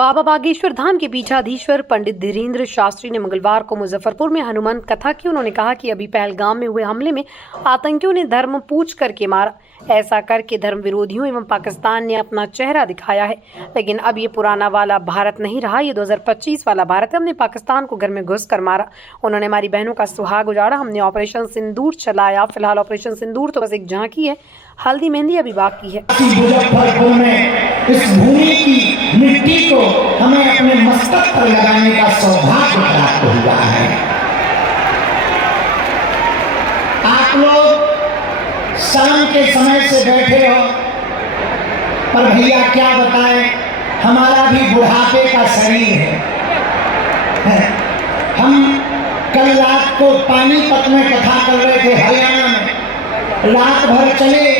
बाबा बागेश्वर धाम के पीठाधीश्वर पंडित धीरेन्द्र शास्त्री ने मंगलवार को मुजफ्फरपुर में हनुमान कथा की। उन्होंने कहा कि अभी पहलगाम में हुए हमले में आतंकियों ने धर्म पूछ करके मारा। ऐसा करके धर्म विरोधियों एवं पाकिस्तान ने अपना चेहरा दिखाया है, लेकिन अब ये पुराना वाला भारत नहीं रहा, ये 2025 वाला भारत है। हमने पाकिस्तान को घर में घुस कर मारा। उन्होंने हमारी बहनों का सुहाग उजाड़ा। हमने ऑपरेशन सिंदूर चलाया। फिलहाल ऑपरेशन सिंदूर तो बस एक झांकी है, हल्दी मेहंदी अभी बाकी है। मुजफ्फरपुर में इस भूमि की मिट्टी को हमें अपने मस्तक पर लगाने का सौभाग्य प्राप्त हुआ है। आप लोग शाम के समय से बैठे हो, पर भैया क्या बताएं, हमारा भी बुढ़ापे का शरीर है। हम कल रात को पानीपत में कथा कर रहे थे, हरियाणा में। रात भर चले,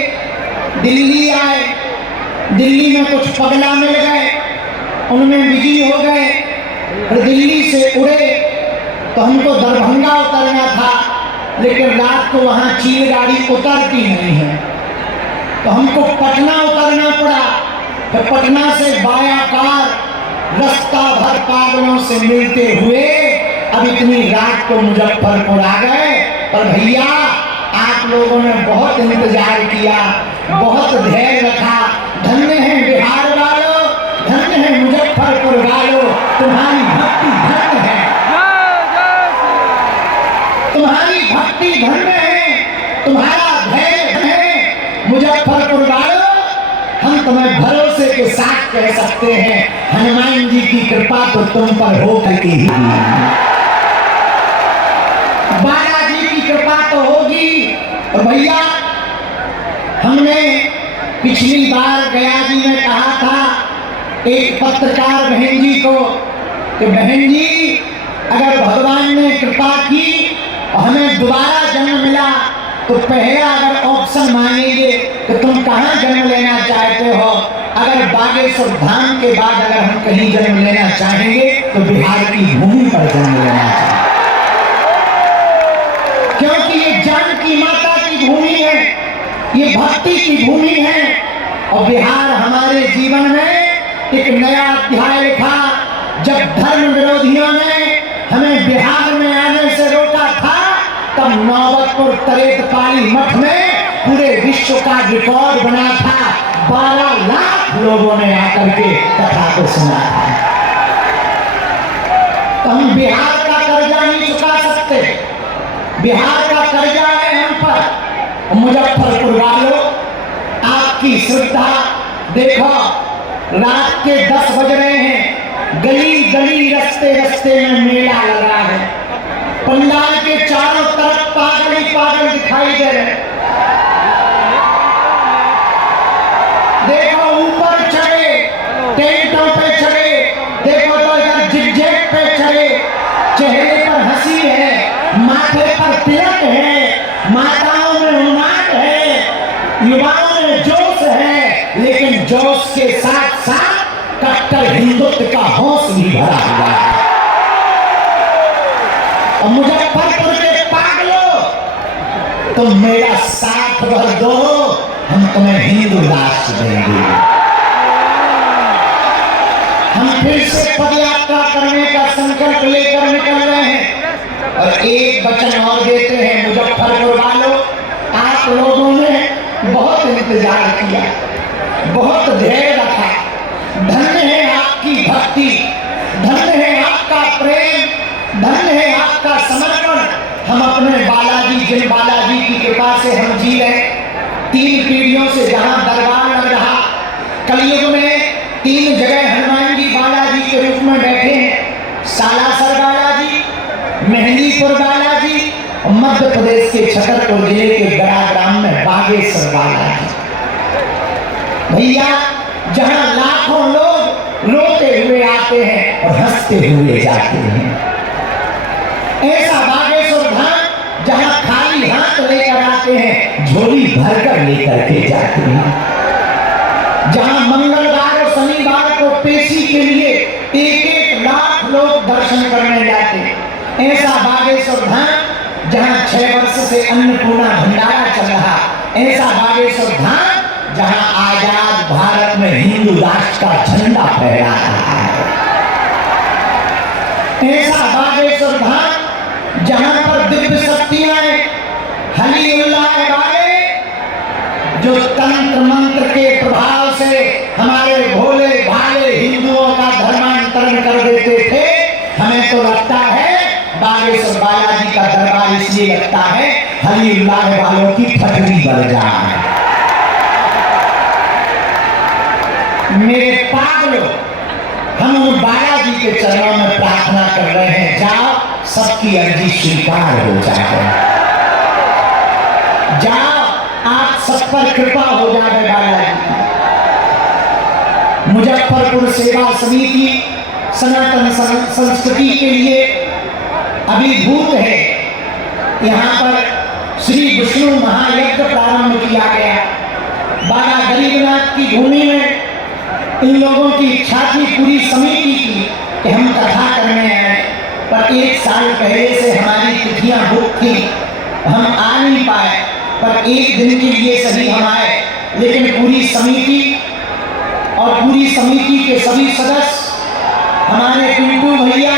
दिल्ली आए, दिल्ली में कुछ पगला मिल गए, उनमें बिजी हो गए। दिल्ली से उड़े तो हमको दरभंगा उतरना था, लेकिन रात को वहाँ चील गाड़ी उतरती नहीं है, तो हमको पटना उतरना पड़ा। तो पटना से बाया कार रास्ता भर पागलों से मिलते हुए अब इतनी रात को मुजफ्फरपुर आ गए। पर भैया आप लोगों ने बहुत इंतजार किया, बहुत धैर्य रखा। धन्य है बिहार वालों, धन्य है मुजफ्फरपुर वालों, तुम्हारी भक्ति धन्य है, तुम्हारी भक्ति धन्य है, तुम्हारा धैर्य है। मुजफ्फरपुर वालों, हम तुम्हें भरोसे के साथ कह सकते हैं, हनुमान जी की कृपा तो तुम पर हो करके ही, बालाजी की कृपा तो होगी। तो भैया हमने पिछली बार गया जी में कहा था एक पत्रकार बहन जी को कि बहन जी, अगर भगवान ने कृपा की और हमें दोबारा जन्म मिला तो पहला अगर ऑप्शन मांगेंगे तो तुम कहाँ जन्म लेना चाहते हो? अगर बागेश्वर धाम के बाद अगर हम कहीं जन्म लेना चाहेंगे तो बिहार की भूमि पर जन्म लेना चाहेंगे, क्योंकि ये जानकी माता की भूमि है, ये भक्ति की भूमि है। और बिहार हमारे जीवन में एक नया अध्याय लिखा। जब धर्म विरोधियों ने हमें बिहार में आने से रोका था, तब नौबतपुर तरेतपाली मठ में पूरे विश्व का रिकॉर्ड बना था। 12 लाख लोगों ने आकर के कथा को सुना था। तो हम बिहार का कर्जा नहीं चुका सकते, बिहार का कर्जा है हम पर। मुजफ्फरपुर वालों, आपकी श्रद्धा देखो, रात के 10 बज रहे हैं, गली गली रस्ते रस्ते में मेला लगा है। पंडाल के चारों तरफ पागल ही पागल दिखाई दे रहे। देखो ऊपर चढ़े, टेंटों पे चढ़े, देखो तो इधर जिगजैग पे चढ़े, चेहरे पर हंसी है, माथे पर तिलक है, माताओं में उन्माद है, युवाओं में जोश है, लेकिन जोश के साथ साथ कट्टर हिंदुत्व का होश भी भरा हुआ है। और मुजफ्फरपुर के पागलों, तुम मेरा साथ भर दो, हम तुम्हें हिंदू राष्ट्र देंगे। हम फिर से पदयात्रा करने का संकल्प लेकर निकल रहे हैं। और एक वचन और देते हैं मुजफ्फरपुर वालों, आप लोगों ने बहुत इंतजार किया, बहुत धैर्य रखा। धन्य है आपकी भक्ति, धन्य है आपका प्रेम, धन्य है आपका समर्पण। हम अपने बालाजी, जिन बालाजी की कृपा से हम जी रहे, 3 पीढ़ियों से जहां दरबार लग रहा, कलयुग में 3 जगह हनुमान जी बालाजी के रूप में बैठे हैं। सालासर बालाजी, मेहंदीपुर बालाजी और मध्य प्रदेश के छतरपुर जिले के गड़ा ग्राम में बागेश्वर बालाजी। भैया जहां लाखों लोग रोते हुए आते हैं और हंसते हुए जाते हैं, ऐसा बागेश्वर धाम जहां खाली हाथ लेकर आते हैं, झोली भरकर लेकर के जाते हैं। जहां मंगलवार और शनिवार को पेशी के लिए 1-1 लाख लोग दर्शन करने जाते हैं, ऐसा बागेश्वर धाम जहां 6 वर्ष से अन्नपूर्णा भंडारा चल रहा, ऐसा बागेश्वर धाम जहां आजाद भारत में हिंदू राष्ट्र का झंडा फहरा रहा है। ऐसा बागेश्वर धाम जहां पर दिव्य शक्तियां हैं, हलीउल्लाह वाले जो तंत्र मंत्र के प्रभाव से हमारे भोले भाले हिंदुओं का धर्मांतरण कर देते थे। हमें तो लगता है बागेश्वर बालाजी का दरबार इसलिए लगता है हलीउल्लाह वालों की फटरी बढ़ जाए। मेरे पागलों, हम उन बालाजी के चरणों में प्रार्थना कर रहे हैं, जाओ सबकी अर्जी स्वीकार हो जाए, जाओ आप सब पर कृपा हो जाए बालाजी की। मुजफ्फरपुर सेवा समिति सनातन संस्कृति के लिए अभिभूत है। यहाँ पर श्री विष्णु महायज्ञ प्रारंभ किया गया। बाबा गरीबनाथ की भूमि में इन लोगों की इच्छा थी पूरी समिति की कि हम कथा करने आए, पर 1 साल पहले से हमारी तिथियां बुक थी, हम आ नहीं पाए, पर 1 दिन के लिए सभी हम आए। लेकिन पूरी समिति और पूरी समिति के सभी सदस्य, हमारे पिंटू भैया,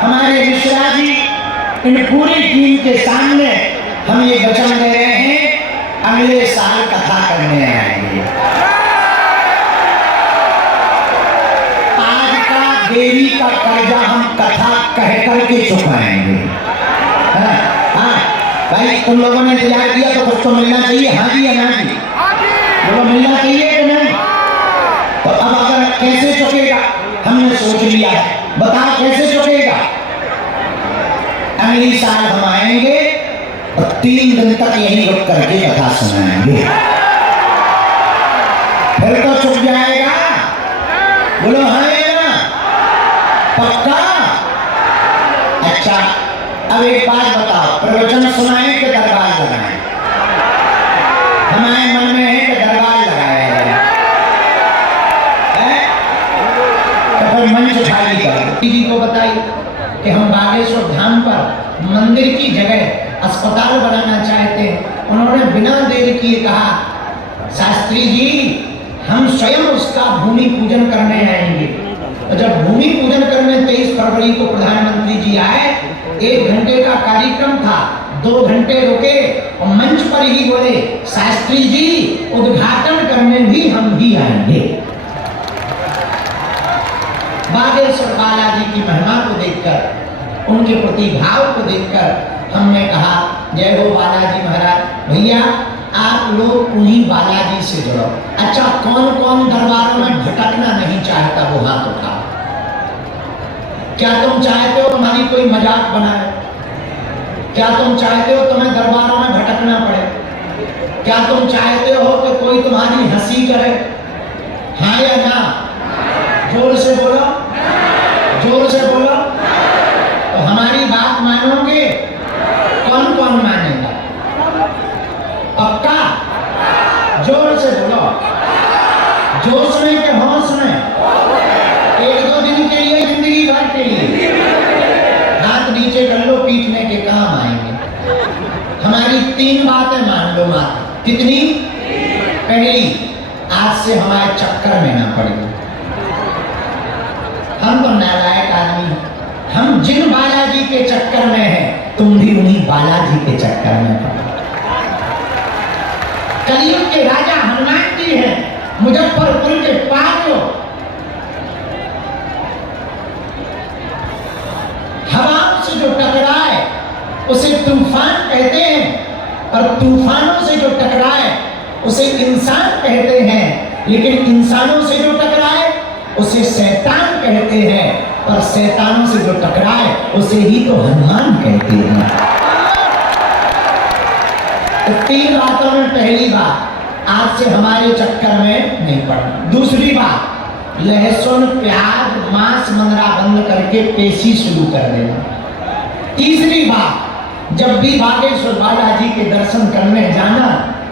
हमारे मिश्रा जी, इन पूरी टीम के सामने हम ये वचन दे रहे हैं, अगले साल कथा करने आएंगे। आज का देरी का कर्जा हम कथा कह करके चुकाएंगे। हाँ भाई, तुम लोगों ने तैयार किया तो कुछ तो मिलना चाहिए। हाँ जी या ना जी? बोलो मिलना चाहिए कि नहीं? तो अब अगर कैसे चुकेगा हमने सोच लिया है, बताओ कैसे चुकेगा। अगली साल हम आएंगे और 3 दिन तक यही रुक करके कथा सुनाएंगे, फिर तो चुक जाएगा। बोलो हाँ या ना? पक्का? अच्छा, अब एक बात बताओ, प्रवचन सुनाएं कि दरबार लगाएं? हमारे मन में है कि दरबार लगाया जाए, तो फिर मंच खाली करो। जी को बताइए कि हम बागेश्वर धाम पर मंदिर की जगह अस्पताल बनाना चाहते हैं। उन्होंने बिना देर किए कहा, शास्त्री जी हम स्वयं उसका भूमि पूजन करने आएंगे। और जब भूमि पूजन करने 23 फरवरी को प्रधानमंत्री जी आए, 1 घंटे का कार्यक्रम था, 2 घंटे रुके और मंच पर ही बोले, शास्त्री जी उद्घाटन करने भी हम ही आएंगे। बागेश्वर बालाजी की महिमा को देखकर, उनके प्रति भाव को देखकर हमने कहा, जय हो बालाजी महाराज। भैया आप लोग उन्हीं बालाजी से जुड़ो। अच्छा, कौन कौन दरबारों में भटकना नहीं चाहता वो हाथ उठाओ। क्या तुम चाहते हो हमारी कोई मजाक बनाए? क्या तुम चाहते हो तुम्हें दरबारों में भटकना पड़े? क्या तुम चाहते हो कि कोई तुम्हारी हंसी करे? हाँ या ना? जोर से बोलो, जोर से बोलो। तो हमारी बात मानोगे? कौन कौन मानेगा? पक्का? जोर से बोलो। जोश में के होश में? 1-2 दिन के लिए, जिंदगी भर के लिए? हाथ नीचे कर लो, पीटने के काम आएंगे। हमारी 3 बातें मान लो मात्र। कितनी? पहली, आज से हमारे चक्कर में ना पड़ेगी। हम तो नालायक आदमी हैं, हम जिन बालाजी के चक्कर में हैं, तुम भी उन्हीं बालाजी के चक्कर में पड़ो। कलयुग के राजा हनुमान जी हैं, मुजफ्फरपुर के पागलों। हवाओं से जो टकराए उसे तूफान कहते हैं, और तूफानों से जो टकराए उसे इंसान कहते हैं, लेकिन इंसानों से जो टकराए उसे शैतान कहते हैं, और शैतानों से जो टकराए उसे ही तो हनुमान कहते हैं। तो 3 बातों में पहली बात, आज से हमारे चक्कर में नहीं पड़ना। दूसरी बात, लहसुन प्याज मांस मंगरा बंद करके पेशी शुरू कर देना। तीसरी बात, जब भी बागेश्वर बालाजी के दर्शन करने जाना,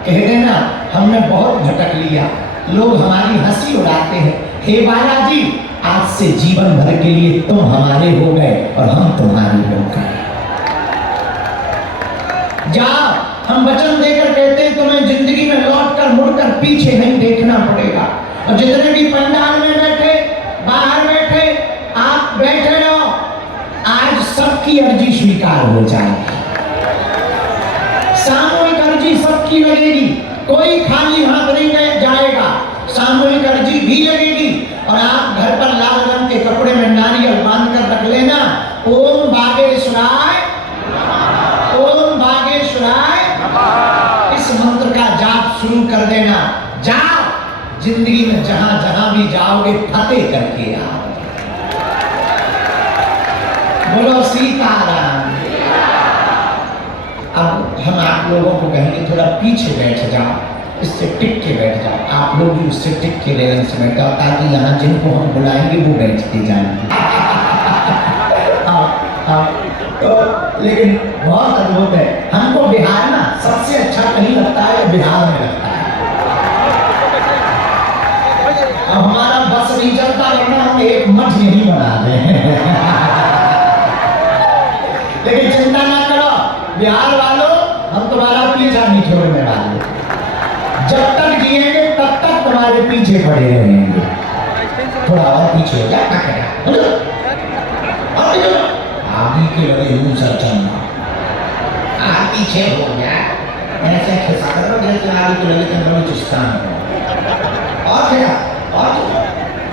कह देना हमने बहुत भटक लिया, लोग हमारी हंसी उड़ाते हैं, हे बालाजी आज से जीवन भर के लिए तुम हमारे हो गए और हम तुम्हारे हो गए। जाओ, हम वचन देकर कहते हैं तुम्हें जिंदगी में लौटकर मुड़कर पीछे नहीं देखना पड़ेगा। और जितने भी पंडाल में बैठे, बाहर बैठे, आप बैठे रहो, सबकी अर्जी स्वीकार हो जाएगी। सामूहिक अर्जी सबकी लगेगी, कोई खाली हाथ नहीं जाएगा, सामूहिक अर्जी भी लगेगी। और आप घर पर लाल रंग के कपड़े में नारियल बांध कर रख लेना, ओम बागेश्वराय, ओम बागेश्वराय, इस मंत्र का जाप शुरू कर देना। जाओ, जिंदगी में जहां जहां भी जाओगे फतेह करके आओ। बोलो सीताराम। अब हम आप लोगों को कहेंगे थोड़ा पीछे बैठ जाओ, इससे टिक के बैठ जाओ। आप लोग भी उससे टिक के रेलन से बैठ जाओ, ताकि यहाँ जिनको हम बुलाएंगे वो बैठते जाएंगे। तो लेकिन बहुत अद्भुत है, हमको बिहार ना सबसे अच्छा कहीं लगता है, बिहार में लगता है। अब हमारा बस नहीं चलता, वरना हम एक मठ यही बना दें। लेकिन चिंता ना करो बिहार वालों, हम तुम्हारा पीछा नहीं छोड़ने वाले। जब तक जिएंगे तब तक तुम्हारे पीछे पड़े रहेंगे। थोड़ा और पीछे हो जाए, आगे के लगे हूँ सर चलना, आप पीछे हो गया ऐसे खिसा करो जैसे आगे के लगे बलूचिस्तान। और क्या और